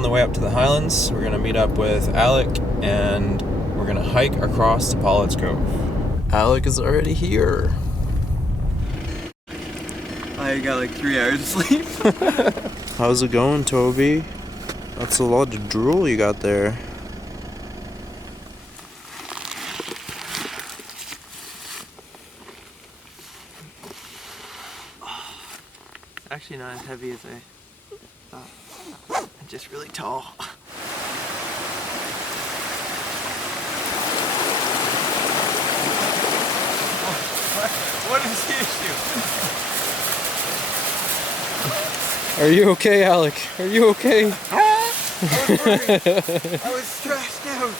on the way up to the Highlands. We're going to meet up with Alec, and we're going to hike across to Polletts Cove. Alec is already here. I got like 3 hours of sleep. How's it going, Toby? That's a lot of drool you got there. Actually not as heavy as I thought. I'm just really tall. What is the issue? Are you okay, Alec? Are you okay? I was worried. I was stressed out.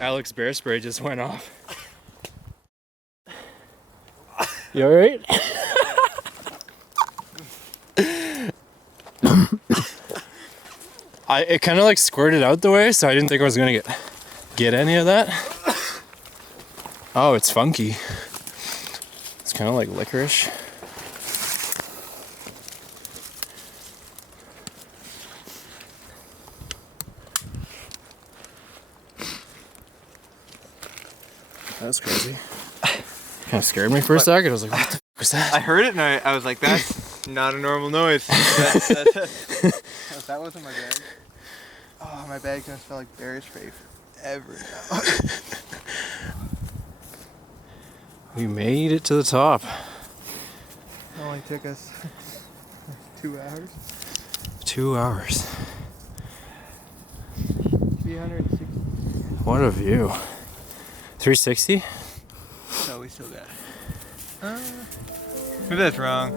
Alec's bear spray just went off. You alright? It kind of like squirted out the way, so I didn't think I was gonna get any of that. Oh, it's funky. It's kind of like licorice. That was crazy. Kind of scared me for a second. I was like, what the fuck was that? I heard it and I was like, that's not a normal noise. That wasn't my bag. Oh, my bag's gonna smell like bear spray forever now. We made it to the top. It only took us 2 hours. 2 hours. 360. What a view. 360? No, we still got it. Maybe that's wrong.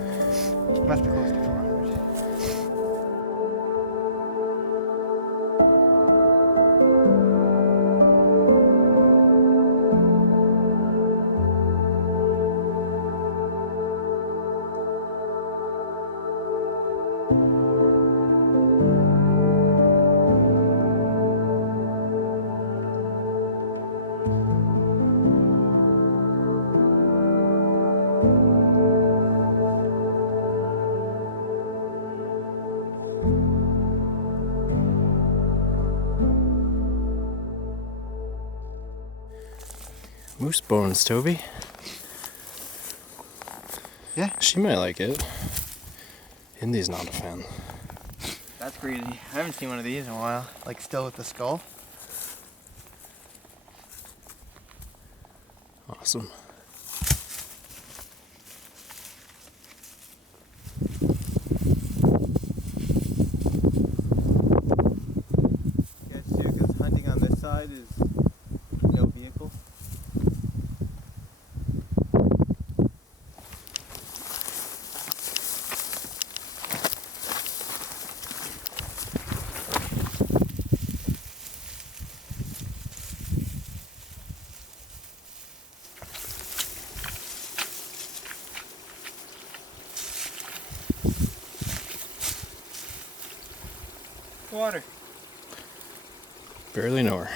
Must be close to 400. Moose bones, Toby. Yeah. She might like it. Indy's not a fan. That's crazy. I haven't seen one of these in a while. Like still with the skull. Awesome. Yeah, it's too, because hunting on this side is no vehicle. Water. Barely know her.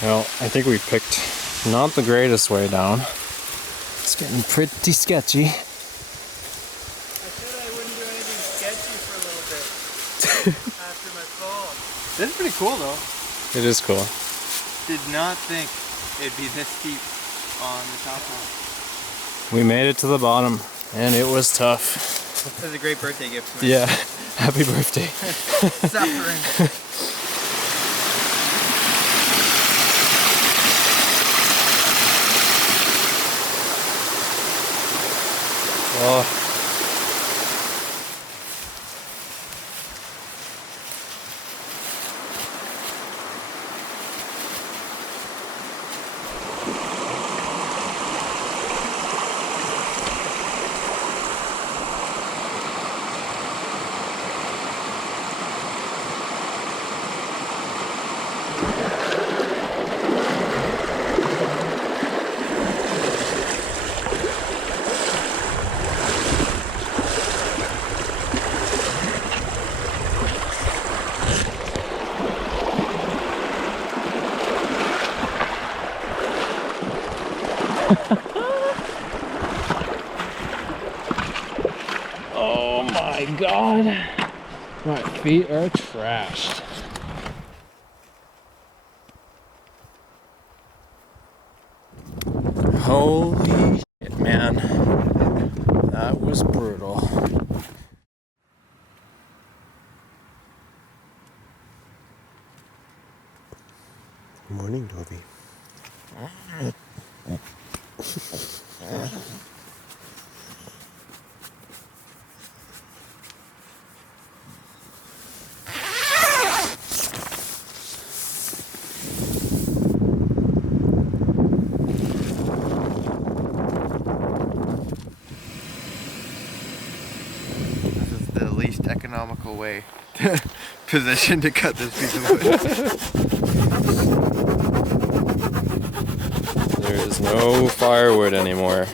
Well, I think we picked not the greatest way down. It's getting pretty sketchy. I said I wouldn't do anything sketchy for a little bit after my fall. This is pretty cool though. It is cool. Did not think it'd be this steep on the top one. We made it to the bottom, and it was tough. This is a great birthday gift for me. Yeah, happy birthday. Suffering. Oh. Oh my god, my feet are trashed. Holy shit, man, that was brutal. Good morning, Dovey. This is the least economical way position to cut this piece of wood. There is no firewood anymore.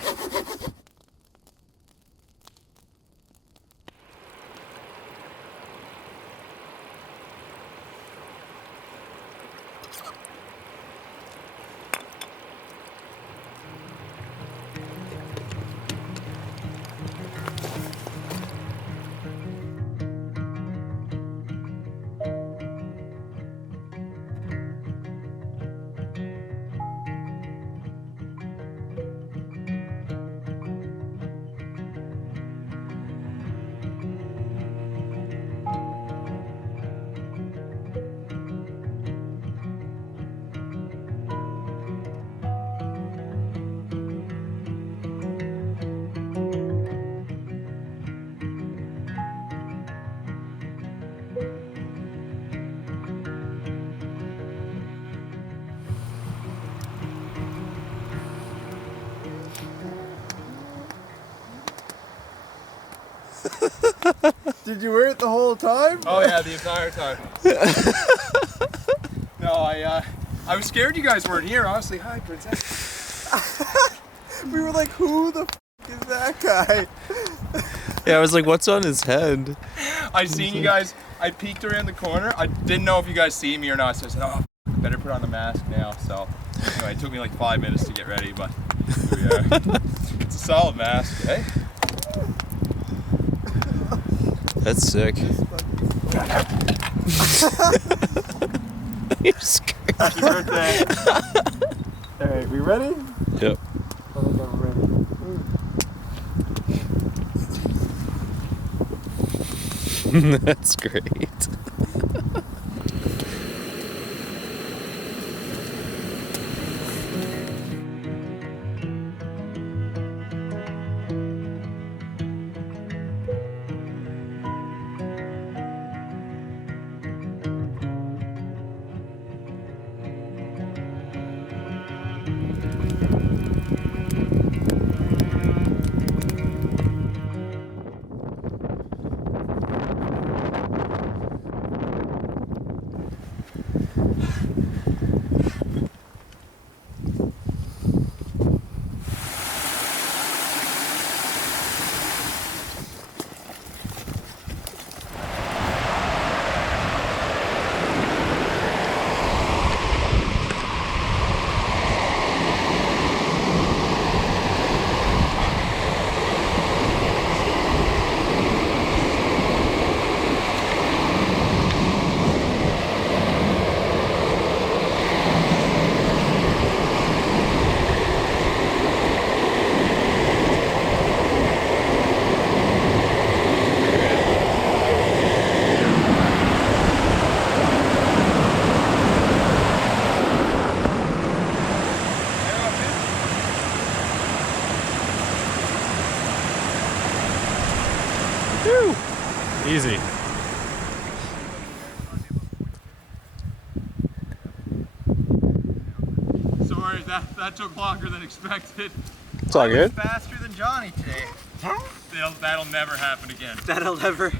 Did you wear it the whole time? Oh yeah, the entire time. No, I was scared you guys weren't here. Honestly, hi, princess. We were like, who the f is that guy? Yeah, I was like, what's on his head? I seen you guys. I peeked around the corner. I didn't know if you guys see me or not, so I said, oh, better put on the mask now. So anyway, it took me like 5 minutes to get ready, but here we are. It's a solid mask, eh? That's sick. You're scared. Happy birthday. Alright, we ready? Yep. I think I'm ready. That's great. that took longer than expected. It's all good. Faster than Johnny today. That'll never happen again. That'll never.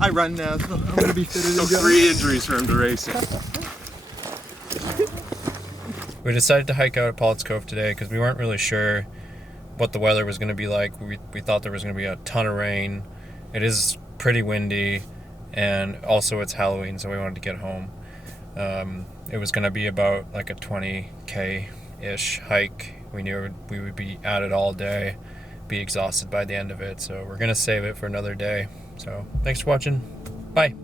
I run now, so I'm gonna be fitter So than Johnny. 3 injuries for him to race it. We decided to hike out at Polletts Cove today because we weren't really sure what the weather was going to be like. We thought there was going to be a ton of rain. It is pretty windy, and also it's Halloween, so we wanted to get home. It was going to be about like a 20K-ish hike. We knew we would be at it all day, be exhausted by the end of it, so we're going to save it for another day. So thanks for watching. Bye.